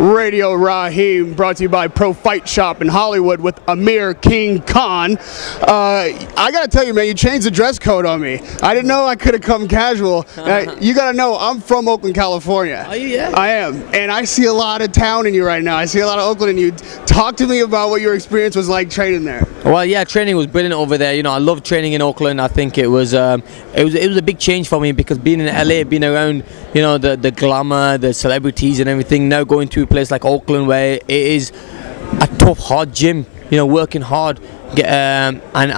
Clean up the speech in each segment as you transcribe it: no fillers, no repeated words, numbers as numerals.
Radio Rahim, brought to you by Pro Fight Shop in Hollywood with Amir Khan. I gotta tell you, man, you changed the dress code on me. I didn't know I could have come casual. You gotta know, I'm from Oakland, California. Are you? Yeah. I am, and I see a lot of town in you right now. I see a lot of Oakland in you. Talk to me about what your experience was like training there. Well, yeah, training was brilliant over there. You know, I love training in Oakland. I think it was a big change for me because being in LA, being around, you know, the glamour, the celebrities and everything. Now going to a place like Oakland where it is a tough, hard gym. You know, working hard, and that's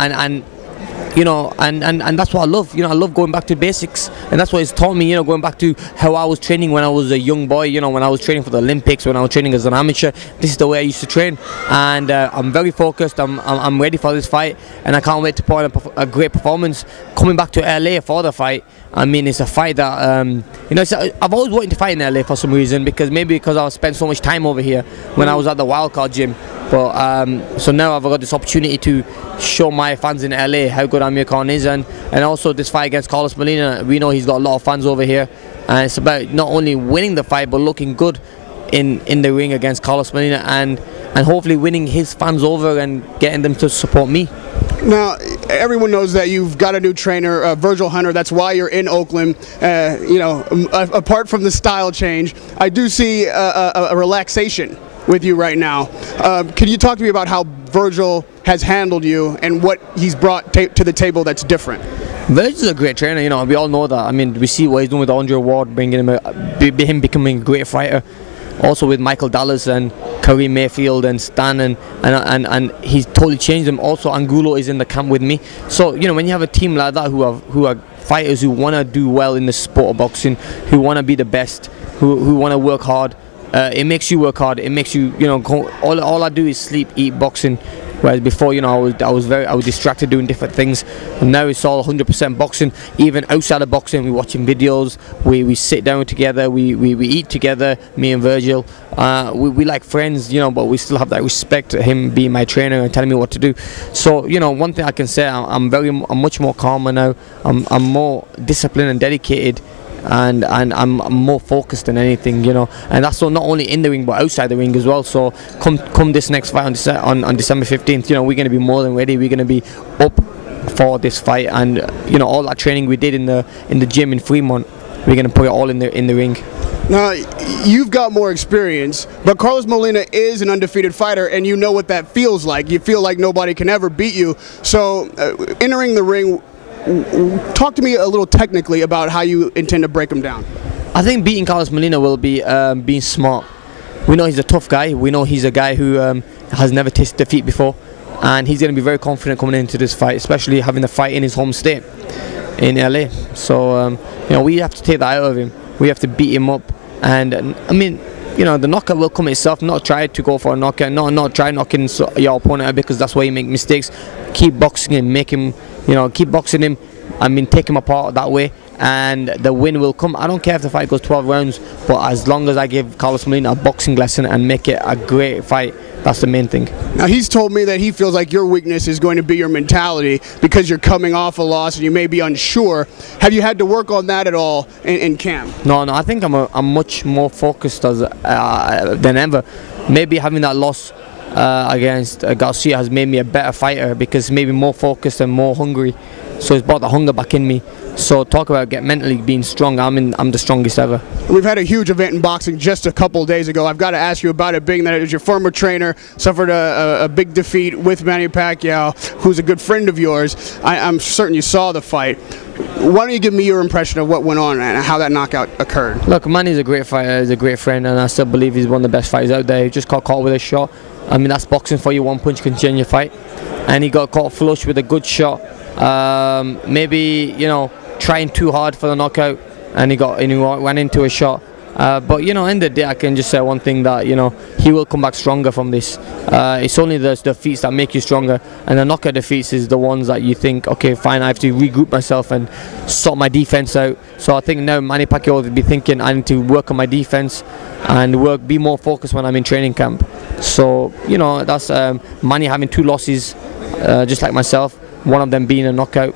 what I love. You know, I love going back to basics, and that's what it's taught me. You know, going back to how I was training when I was a young boy. You know, when I was training for the Olympics, when I was training as an amateur. This is the way I used to train, and I'm very focused. I'm ready for this fight, and I can't wait to put on a great performance. Coming back to LA for the fight. I mean, it's a fight that you know. I've always wanted to fight in LA for some reason, because I spent so much time over here when I was at the Wildcard gym. But so now I've got this opportunity to show my fans in LA how good Amir Khan is, and also this fight against Carlos Molina. We know he's got a lot of fans over here, and it's about not only winning the fight but looking good in the ring against Carlos Molina, and hopefully winning his fans over and getting them to support me. Now, everyone knows that you've got a new trainer, Virgil Hunter. That's why you're in Oakland. You know, apart from the style change, I do see a relaxation with you right now. Can you talk to me about how Virgil has handled you and what he's brought to the table that's different? Virgil's a great trainer, you know, we all know that. I mean, we see what he's doing with Andre Ward, bringing him becoming a great fighter. Also with Michael Dallas and Kareem Mayfield and Stan, and he's totally changed them. Also, Angulo is in the camp with me. So, you know, when you have a team like that who are fighters who want to do well in the sport of boxing, who want to be the best, who want to work hard, it makes you work hard. It makes you, you know, all I do is sleep, eat, boxing. Whereas before, you know, I was distracted doing different things, and now it's all 100% boxing. Even outside of boxing, we're watching videos, we sit down together, we eat together, me and Virgil. We like friends, you know, but we still have that respect, him being my trainer and telling me what to do. So, you know, one thing I can say, I'm much more calmer now. I'm more disciplined and dedicated. And I'm more focused than anything, you know, and that's not only in the ring but outside the ring as well. So come this next fight on December 15th, you know, we're going to be more than ready. We're going to be up for this fight, and you know, all that training we did in the gym in Fremont, we're going to put it all in the ring. Now, you've got more experience, but Carlos Molina is an undefeated fighter, and you know what that feels like. You feel like nobody can ever beat you. So entering the ring, talk to me a little technically about how you intend to break him down. I think beating Carlos Molina will be being smart. We know he's a tough guy. We know he's a guy who has never tasted defeat before, and he's going to be very confident coming into this fight, especially having the fight in his home state, in LA. So you know, we have to take that out of him. We have to beat him up, and I mean, you know, the knockout will come itself. Not try to go for a knockout. Not try knocking your opponent out, because that's where you make mistakes. Keep boxing him, make him, you know, keep boxing him. I mean, take him apart that way, and the win will come. I don't care if the fight goes 12 rounds, but as long as I give Carlos Molina a boxing lesson and make it a great fight, that's the main thing. Now, he's told me that he feels like your weakness is going to be your mentality, because you're coming off a loss and you may be unsure. Have you had to work on that at all in camp? No, I think I'm much more focused than ever. Maybe having that loss against Garcia has made me a better fighter, because maybe more focused and more hungry. So it's brought the hunger back in me. So talk about mentally being strong. I'm the strongest ever. We've had a huge event in boxing just a couple of days ago. I've got to ask you about it, being that it was your former trainer, suffered a big defeat with Manny Pacquiao, who's a good friend of yours. I'm certain you saw the fight. Why don't you give me your impression of what went on and how that knockout occurred? Look, Manny's a great fighter, he's a great friend, and I still believe he's one of the best fighters out there. He just got caught with a shot. I mean, that's boxing for you. One punch can change your fight, and he got caught flush with a good shot. Maybe, you know, trying too hard for the knockout, and he ran into a shot. But you know, in the day, I can just say one thing, that you know, he will come back stronger from this. It's only the defeats that make you stronger, and the knockout defeats is the ones that you think, okay, fine, I have to regroup myself and sort my defense out. So I think now Manny Pacquiao will be thinking, I need to work on my defense and be more focused when I'm in training camp. So you know, that's Manny having 2 losses, just like myself, one of them being a knockout,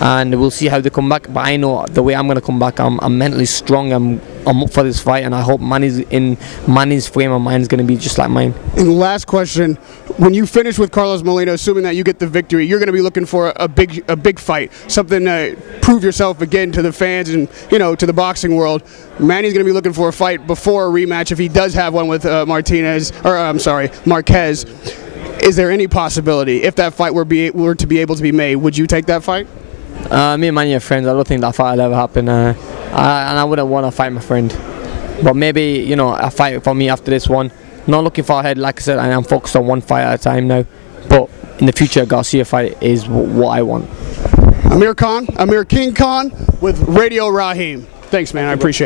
and we'll see how they come back. But I know the way I'm going to come back, I'm mentally strong, I'm I'm up for this fight, and I hope Manny's frame of mind is going to be just like mine. And last question, when you finish with Carlos Molina, assuming that you get the victory, you're going to be looking for a big fight, something to prove yourself again to the fans and, you know, to the boxing world. Manny's going to be looking for a fight before a rematch if he does have one with Marquez. Is there any possibility, if that fight were to be able to be made, would you take that fight? Me and Manny are friends. I don't think that fight will ever happen, and I wouldn't want to fight my friend. But maybe, you know, a fight for me after this one. Not looking far ahead, like I said, I'm focused on one fight at a time now. But in the future, a Garcia fight is what I want. Amir King Khan with Radio Rahim. Thanks, man. I appreciate it.